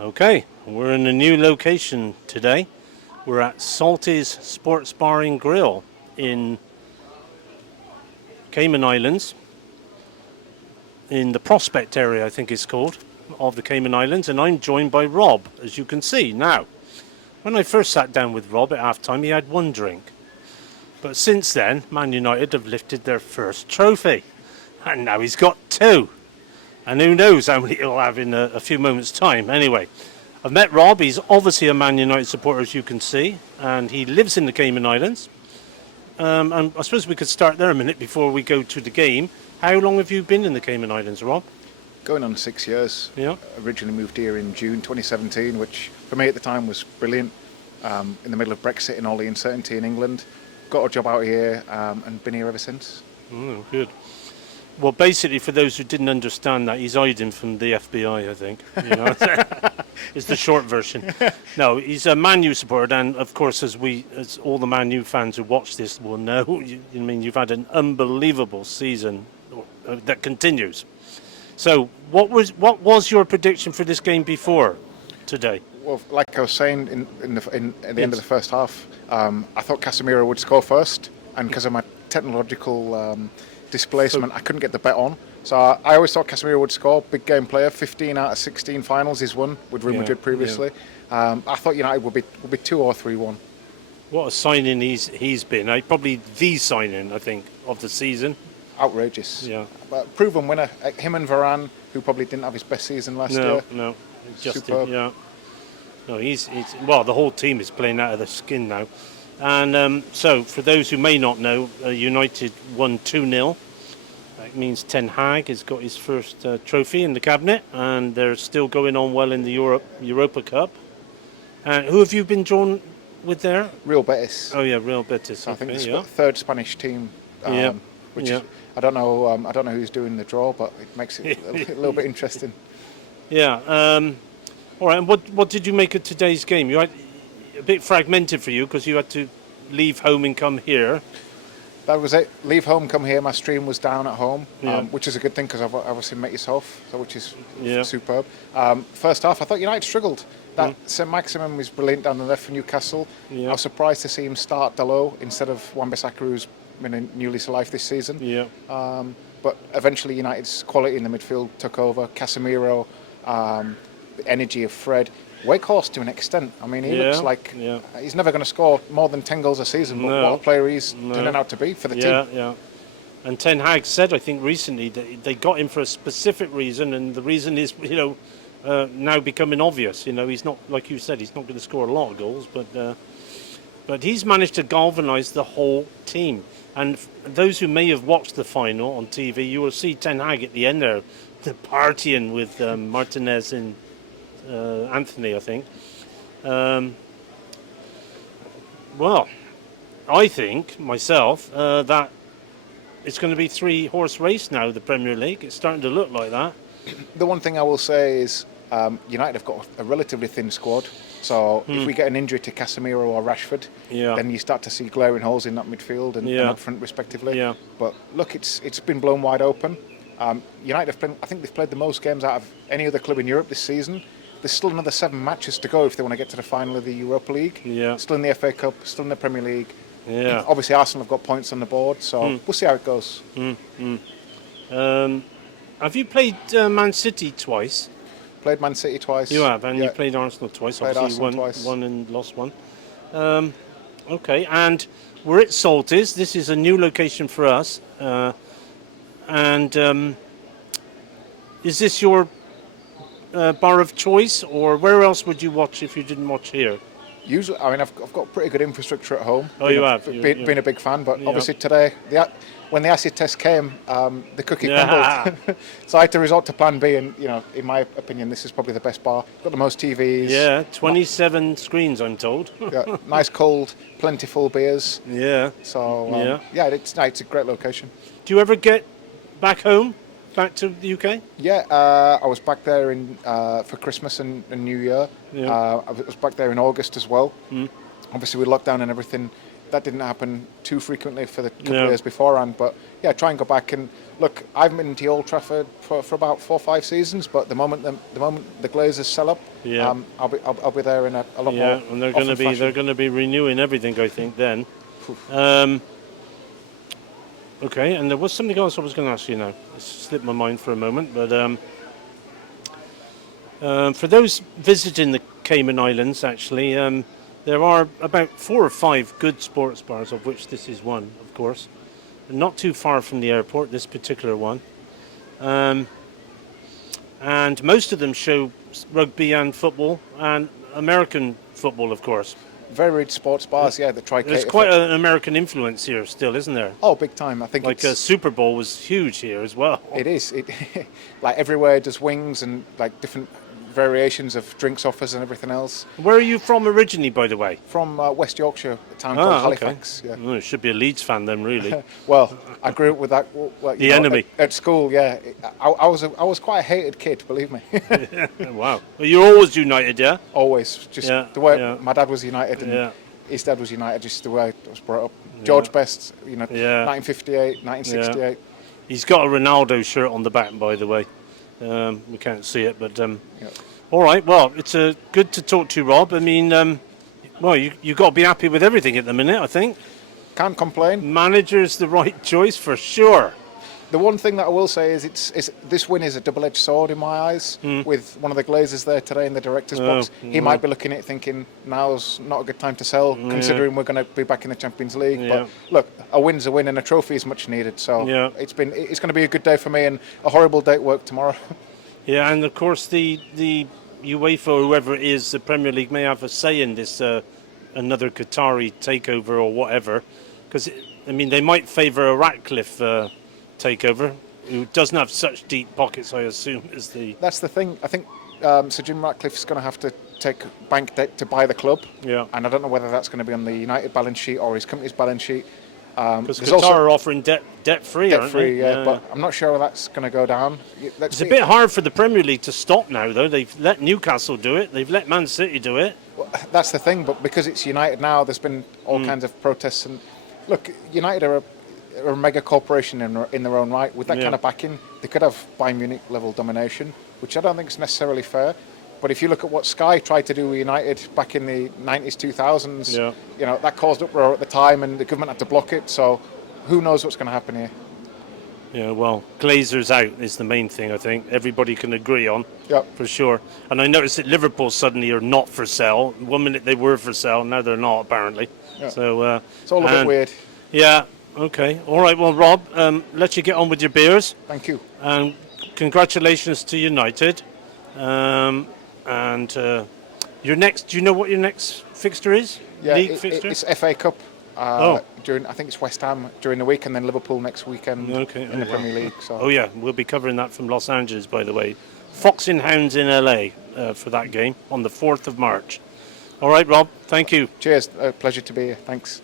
Okay, we're in a new location today. We're at Salty's Sports Bar and Grill in Cayman Islands, in the Prospect area, I think it's called, of the Cayman Islands, and I'm joined by Rob, as you can see now. When I first sat down with Rob at half-time, he had one drink. But since then, Man United have lifted their first trophy, and now he's got two. And who knows how many he'll have in a few moments' time. Anyway, I've met Rob. He's obviously a Man United supporter, as you can see, and he lives in the Cayman Islands. And I suppose we could start there a minute before we go to the game. How long have you been in the Cayman Islands, Rob? Going on 6 years. Yeah. Originally moved here in June 2017, which for me at the time was brilliant. In the middle of Brexit and all the uncertainty in England. Got a job out here and been here ever since. Oh, good. Well, basically, for those who didn't understand that, he's hiding from the FBI, I think. You know, it's the short version. No, he's a Man U supporter, and of course, as all the Man U fans who watch this will know, you've had an unbelievable season that continues. So, what was your prediction for this game before today? Well, like I was saying at the end of the first half, I thought Casemiro would score first, and because of my technological displacement, I couldn't get the bet on. So I always thought Casemiro would score. Big game player, 15 out of 16 finals he's won with Real Madrid previously. Yeah. I thought United would be 2 or 3-1. What a signing he's been. Probably the signing, I think, of the season. Outrageous. Yeah. But proven winner. Him and Varane, who probably didn't have his best season last year. No, just superb. yeah. No, he's the whole team is playing out of their skin now. And so, for those who may not know, United won 2-0. That means Ten Hag has got his first trophy in the cabinet, and they're still going on well in the Europa Cup. Who have you been drawn with there? Real Betis. Oh yeah, Real Betis. I think it's the third Spanish team. Which is, I don't know who's doing the draw, but it makes it a little bit interesting. Yeah. All right. And what did you make of today's game? You had a bit fragmented for you because you had to leave home and come here. That was it. Leave home, come here. My stream was down at home, Yeah. which is a good thing because I've obviously met yourself, which is Yeah. superb. First half, I thought United struggled. That St. Maximin was brilliant down the left for Newcastle. Yeah. I was surprised to see him start Dalot instead of Wan-Bissaka, who's been a new lease of life this season. Yeah. But eventually United's quality in the midfield took over. Casemiro, the energy of Fred. Wakehorse to an extent. I mean, he looks like he's never going to score more than 10 goals a season, but what a player he's turning out to be for the team. Yeah. And Ten Hag said, I think recently, that they got him for a specific reason, and the reason is, now becoming obvious. He's not, like you said, he's not going to score a lot of goals, but he's managed to galvanise the whole team. And those who may have watched the final on TV, you will see Ten Hag at the end there, partying with Martinez and Anthony, I think. Well, I think myself that it's going to be 3-horse race now, the Premier League. It's starting to look like that. The one thing I will say is United have got a relatively thin squad. So if we get an injury to Casemiro or Rashford, then you start to see glaring holes in that midfield and up front respectively. Yeah. But look, it's been blown wide open. United I think they've played the most games out of any other club in Europe this season. There's still another 7 matches to go if they want to get to the final of the Europa League. Yeah. Still in the FA Cup, still in the Premier League. Yeah. Obviously Arsenal have got points on the board, so we'll see how it goes. Have you played Man City twice? Played Man City twice. You have, and you played Arsenal twice. Played Obviously, Arsenal twice. Won and lost one. Okay, and we're at Salty's. This is a new location for us. Is this your bar of choice, or where else would you watch if you didn't watch here? Usually, I mean, I've got pretty good infrastructure at home. Oh, you have? Been a big fan, but obviously today, when the acid test came, the cookie crumbled. So I had to resort to plan B, and, in my opinion, this is probably the best bar. Got the most TVs. Yeah, 27 screens, I'm told. Nice, cold, plentiful beers. Yeah. So, it's a great location. Do you ever get back home? Back to the UK? Yeah, I was back there for Christmas and New Year. Yeah. I was back there in August as well. Obviously, with lockdown and everything, that didn't happen too frequently for the couple of years beforehand. But yeah, try and go back and look. I've been to Old Trafford for about 4 or 5 seasons, but the moment the Glazers sell up, I'll be there in a lot more. Yeah, and they're going to be renewing everything, I think. Then, okay. And there was something else I was going to ask you now. It slipped my mind for a moment, but for those visiting the Cayman Islands, actually. There are about 4 or 5 good sports bars, of which this is one, of course. Not too far from the airport, this particular one. And most of them show rugby and football, and American football, of course. Varied sports bars, yeah, that try. There's quite an American influence here still, isn't there? Oh, big time. I think like a Super Bowl was huge here as well. It is. Like everywhere does wings and like different variations of drinks offers and everything else. Where are you from originally, by the way? From West Yorkshire, a town called Halifax. Okay. Yeah. It should be a Leeds fan then, really. Well, I grew up with that. Well, the enemy at school. Yeah, I was quite a hated kid, believe me. Wow. Well, you're always United, yeah? Always, just the way my dad was United and his dad was United, just the way I was brought up. George Best, 1958, 1968. He's got a Ronaldo shirt on the back, by the way. We can't see it, but all right. Well, it's good to talk to you, Rob. I mean, well, you got to be happy with everything at the minute, I think. Can't complain. Manager's the right choice for sure. The one thing that I will say is this win is a double-edged sword in my eyes. With one of the Glazers there today in the director's box, he might be looking at it thinking now's not a good time to sell, considering we're going to be back in the Champions League. But look, a win's a win, and a trophy is much needed. So it's going to be a good day for me, and a horrible day at work tomorrow. Yeah, and of course the UEFA or whoever it is, the Premier League may have a say in this another Qatari takeover or whatever, because I mean they might favour a Ratcliffe takeover, who doesn't have such deep pockets, I assume, as the... That's the thing. I think Sir Jim Ratcliffe's going to have to take bank debt to buy the club. Yeah. And I don't know whether that's going to be on the United balance sheet or his company's balance sheet. Because Qatar are offering debt-free, aren't they? Yeah, but I'm not sure that's going to go down. It's a bit hard for the Premier League to stop now, though. They've let Newcastle do it. They've let Man City do it. Well, that's the thing, but because it's United now, there's been all kinds of protests. And look, United are a mega corporation in their own right. With that kind of backing, they could have Bayern Munich level domination, which I don't think is necessarily fair. But if you look at what Sky tried to do with United back in the 90s, 2000s, that caused uproar at the time, and the government had to block it. So who knows what's going to happen here? Yeah, well, Glazers out is the main thing, I think. Everybody can agree on, for sure. And I noticed that Liverpool suddenly are not for sale. 1 minute they were for sale, now they're not, apparently. Yeah. So it's all a bit weird. Yeah, okay. All right, well, Rob, let you get on with your beers. Thank you. And congratulations to United. And your next, do you know what your next fixture is? Yeah, League fixture? It's FA Cup. During, I think it's West Ham during the week, and then Liverpool next weekend in the Premier League. So. Oh yeah, we'll be covering that from Los Angeles, by the way. Fox and Hounds in LA for that game on the 4th of March. All right, Rob, thank you. Cheers, pleasure to be here. Thanks.